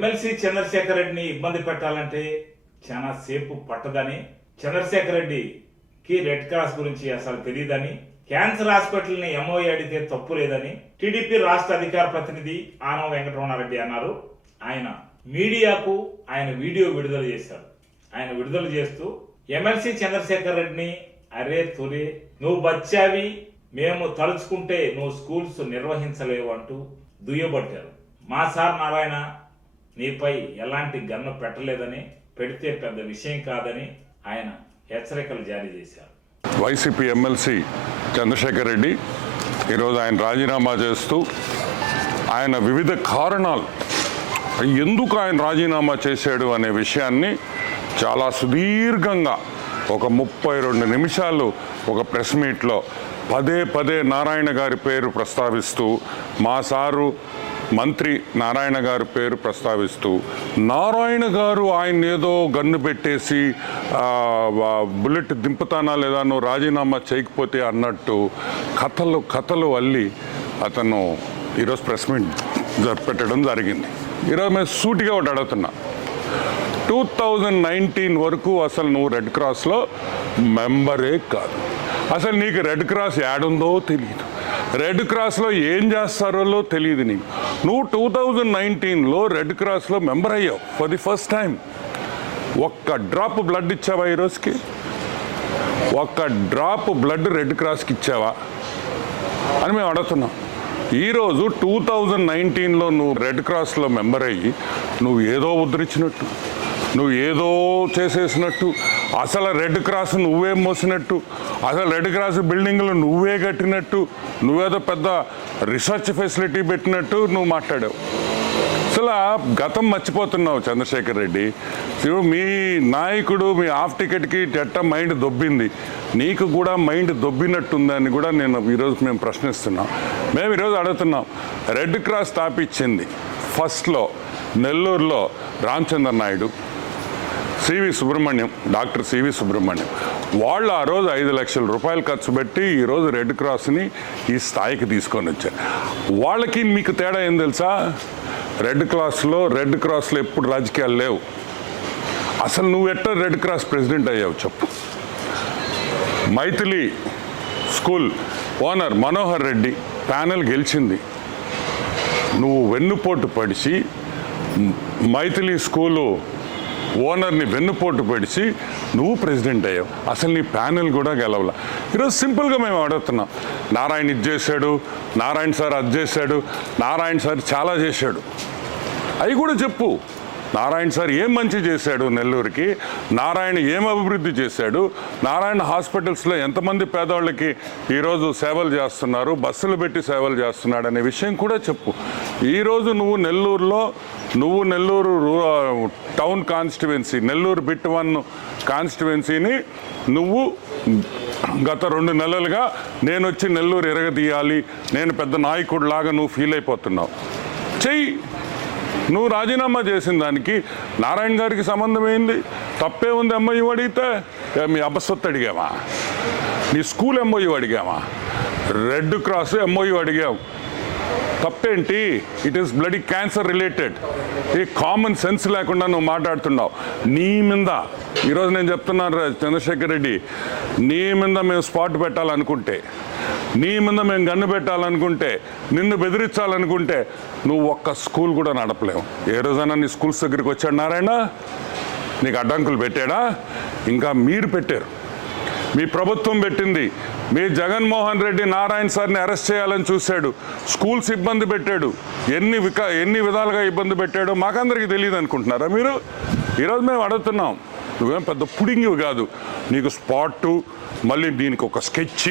MLC Chandrasekhar రెడ్డిని ఇబ్బంది పెట్టాలంటే చాలా సేపు పట్టదని, చంద్రశేఖర్ రెడ్డికి రెడ్ క్రాస్ గురించి అసలు తెలియదని, క్యాన్సర్ హాస్పిటల్ ని ఎంఓఏ అడిగితే తప్పు లేదని టీడీపీ రాష్ట్ర అధికార ప్రతినిధి ఆనం వెంకటరమణారెడ్డి అన్నారు. ఆయన మీడియాకు ఆయన వీడియో విడుదల చేశారు. ఆయన విడుదల చేస్తూ ఎమ్మెల్సీ చంద్రశేఖర్ రెడ్డిని అరే తొరే నువ్వు బచ్చావి, మేము తలుచుకుంటే నువ్వు స్కూల్స్ నిర్వహించలేవు అంటూ దుయ్యబట్టారు. మా సార్ నారాయణ నీపై ఎలాంటి గన్ను పెట్టలేదని, పెడితే పెద్ద విషయం కాదని ఆయన హెచ్చరికలు జారీ చేశారు. వైసీపీ ఎమ్మెల్సీ చంద్రశేఖర్ రెడ్డి ఈరోజు ఆయన రాజీనామా చేస్తూ ఆయన వివిధ కారణాలు ఎందుకు ఆయన రాజీనామా చేశాడు అనే విషయాన్ని చాలా సుదీర్ఘంగా ఒక 32 నిమిషాలు ఒక ప్రెస్ మీట్లో పదే నారాయణ గారి పేరు ప్రస్తావిస్తూ, మా సారు మంత్రి నారాయణ గారి పేరు ప్రస్తావిస్తూ, నారాయణ గారు ఆయన ఏదో గన్ను పెట్టేసి బుల్లెట్ దింపుతానా లేదా నువ్వు రాజీనామా చేయకపోతే అన్నట్టు కథలు అల్లి అతను ఈరోజు ప్రెస్ మీట్ పెట్టడం జరిగింది. ఈరోజు మేము సూటిగా ఒకటి అడుగుతున్నా, 2019 వరకు అసలు నువ్వు రెడ్ క్రాస్లో మెంబరే కాదు. అసలు నీకు రెడ్ క్రాస్ యాడుందో తెలియదు, రెడ్ క్రాస్లో ఏం చేస్తారో తెలియదు నీకు. నువ్వు 2019లో రెడ్ క్రాస్లో మెంబర్ అయ్యావు ఫర్ ది ఫస్ట్ టైం. ఒక్క డ్రాప్ బ్లడ్ ఇచ్చావా ఈరోజుకి? ఒక్క డ్రాప్ బ్లడ్ రెడ్ క్రాస్కి ఇచ్చావా అని మేము అడుగుతున్నాం. ఈరోజు 2019లో నువ్వు రెడ్ క్రాస్లో మెంబర్ అయ్యి నువ్వు ఏదో ఉద్ధరించినట్టు, నువ్వు ఏదో చేసేసినట్టు, అసలు రెడ్ క్రాస్ నువ్వే మోసినట్టు, అసలు రెడ్ క్రాస్ బిల్డింగ్లు నువ్వే కట్టినట్టు, నువ్వేదో పెద్ద రీసెర్చ్ ఫెసిలిటీ పెట్టినట్టు నువ్వు మాట్లాడావు. అసలు గతం మర్చిపోతున్నావు చంద్రశేఖర్ రెడ్డి. మీ నాయకుడు మీ హాఫ్ టికెట్కి ఎట్ట మైండ్ దొబ్బింది, నీకు కూడా మైండ్ దొబ్బినట్టుందని కూడా మేము ప్రశ్నిస్తున్నాం. మేము ఈరోజు అడుగుతున్నాం, రెడ్ క్రాస్ స్థాపించింది ఫస్ట్లో నెల్లూరులో రామచంద్ర నాయుడు, డాక్టర్ సివి సుబ్రహ్మణ్యం వాళ్ళు ఆ రోజు 5 లక్షల రూపాయలు ఖర్చు పెట్టి ఈరోజు రెడ్ క్రాస్ని ఈ స్థాయికి తీసుకొని వచ్చారు. వాళ్ళకి మీకు తేడా ఏం తెలుసా? రెడ్ క్రాస్లో ఎప్పుడు రాజకీయాలు లేవు. అసలు నువ్వు ఎట్లా రెడ్ క్రాస్ ప్రెసిడెంట్ అయ్యావు చెప్పు? Maithili school owner Manohar Reddy panel గెలిచింది, నువ్వు వెన్నుపోటు పడిచి మైథిలి స్కూలు ఓనర్ని వెన్నుపోటు పడిచి నువ్వు ప్రెసిడెంట్ అయ్యావు. అసలు నీ ప్యానెల్ కూడా గెలవలా. ఈరోజు సింపుల్గా మేము అడుగుతున్నాం, నారాయణ ఇది చేశాడు, నారాయణ సార్ అది చేశాడు, నారాయణ సార్ చాలా చేశాడు, అవి కూడా చెప్పు. నారాయణ సార్ ఏం మంచి చేశాడు నెల్లూరుకి, నారాయణ ఏం అభివృద్ధి చేశాడు, నారాయణ హాస్పిటల్స్లో ఎంతమంది పేదవాళ్ళకి ఈరోజు సేవలు చేస్తున్నారు, బస్సులు పెట్టి సేవలు చేస్తున్నాడు అనే విషయం కూడా చెప్పు. ఈరోజు నువ్వు Nellore town constituency, Nellore bit 1 కాన్స్టిట్యువెన్సీని నువ్వు గత 2 నెలలుగా నేను వచ్చి నెల్లూరు ఎరగదీయాలి, నేను పెద్ద నాయకుడిలాగా నువ్వు ఫీల్ అయిపోతున్నావు. చెయ్యి. నువ్వు రాజీనామా చేసిన దానికి నారాయణ గారికి సంబంధం ఏంది? తప్పే ఉంది. ఎంఓయూ అడిగితే మీ అబ్బసొత్తు అడిగామా? నీ స్కూల్ ఎంఓయూ అడిగామా? రెడ్ క్రాస్ ఎంఓయూ అడిగావు, తప్పేంటి? It is bloody cancer related. ఈ కామన్ సెన్స్ లేకుండా నువ్వు మాట్లాడుతున్నావు. నీ మీద ఈరోజు నేను చెప్తున్నాను చంద్రశేఖర్ రెడ్డి, నీ మీద మేము స్పాట్ పెట్టాలనుకుంటే, నీ మీద మేము గన్ను పెట్టాలనుకుంటే, నిన్ను బెదిరించాలనుకుంటే నువ్వు ఒక్క స్కూల్ కూడా నడపలేవు. ఏ రోజైనా నీ స్కూల్స్ దగ్గరికి వచ్చాడు నారాయణ? నీకు అడ్డంకులు పెట్టాడా? ఇంకా మీరు పెట్టారు, మీ ప్రభుత్వం పెట్టింది. మీ జగన్మోహన్ రెడ్డి నారాయణ సార్ని అరెస్ట్ చేయాలని చూశాడు, స్కూల్స్ ఇబ్బంది పెట్టాడు, ఎన్ని విధాలుగా ఇబ్బంది పెట్టాడో మాకందరికీ తెలియదు అనుకుంటున్నారా మీరు? ఈరోజు మేము అడుగుతున్నాం, నువ్వేం పెద్ద పుడింగివి కాదు, నీకు స్పాటు మళ్ళీ దీనికి ఒక స్కెచ్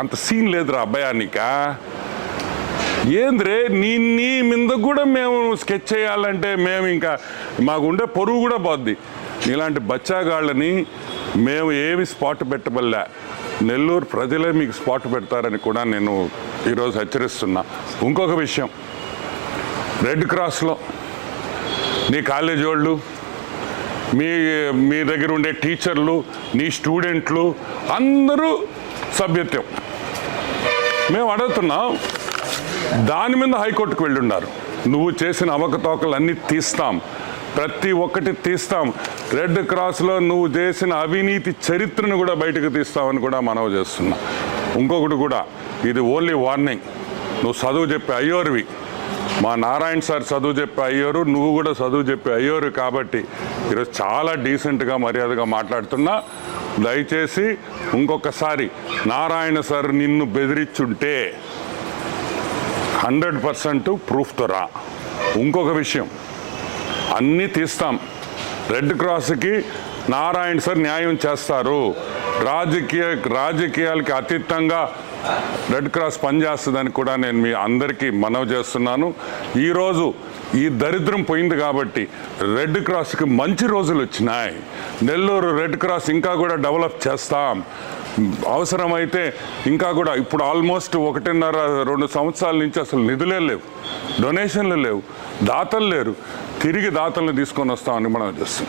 అంత సీన్ లేదురా అబ్బాయా నీకా? ఏంద్రే నీ మీద కూడా మేము స్కెచ్ చేయాలంటే మేము ఇంకా మాకు ఉండే పొరుగు కూడా పోద్ది. ఇలాంటి బచ్చాగాళ్ళని మేము ఏమి స్పాట్ పెట్టబల్లా, నెల్లూరు ప్రజలే మీకు స్పాట్ పెడతారని కూడా నేను ఈరోజు హెచ్చరిస్తున్నా. ఇంకొక విషయం, రెడ్ క్రాస్లో నీ కాలేజీ వాళ్ళు, మీ దగ్గర ఉండే టీచర్లు, నీ స్టూడెంట్లు అందరూ సభ్యత్వం మేము అడుగుతున్నాం. దాని మీద హైకోర్టుకు వెళ్ళి ఉన్నారు. నువ్వు చేసిన అవకతవకలన్నీ తీస్తాం, ప్రతి ఒక్కటి తీస్తాం. రెడ్ క్రాస్లో నువ్వు చేసిన అవినీతి చరిత్రను కూడా బయటకు తీస్తామని కూడా మనవి చేస్తున్నా. ఇంకొకటి కూడా, ఇది ఓన్లీ వార్నింగ్. నువ్వు చదువు చెప్పే అయ్యోరువి, మా నారాయణ సార్ చదువు చెప్పే అయ్యోరు, నువ్వు కూడా చదువు చెప్పే అయ్యోరు కాబట్టి ఈరోజు చాలా డీసెంట్గా మర్యాదగా మాట్లాడుతున్నా. దయచేసి ఇంకొకసారి నారాయణ సార్ నిన్ను బెదిరించుంటే 100% ప్రూఫ్తో రా. ఇంకొక విషయం, అన్నీ తీస్తాం. రెడ్ క్రాస్కి నారాయణ సార్ న్యాయం చేస్తారు. రాజకీయాలకి అతీతంగా రెడ్ క్రాస్ పనిచేస్తుందని కూడా నేను మీ అందరికీ మనవి చేస్తున్నాను. ఈరోజు ఈ దరిద్రం పోయింది కాబట్టి రెడ్ క్రాస్కి మంచి రోజులు వచ్చినాయి. నెల్లూరు రెడ్ క్రాస్ ఇంకా కూడా డెవలప్ చేస్తాం. అవసరమైతే ఇంకా కూడా ఇప్పుడు ఆల్మోస్ట్ 1.5-2 సంవత్సరాల నుంచి అసలు నిధులే లేవు, డొనేషన్లు లేవు, దాతలు లేరు. తిరిగి దాతలను తీసుకొని వస్తామని మనం చేస్తున్నాం.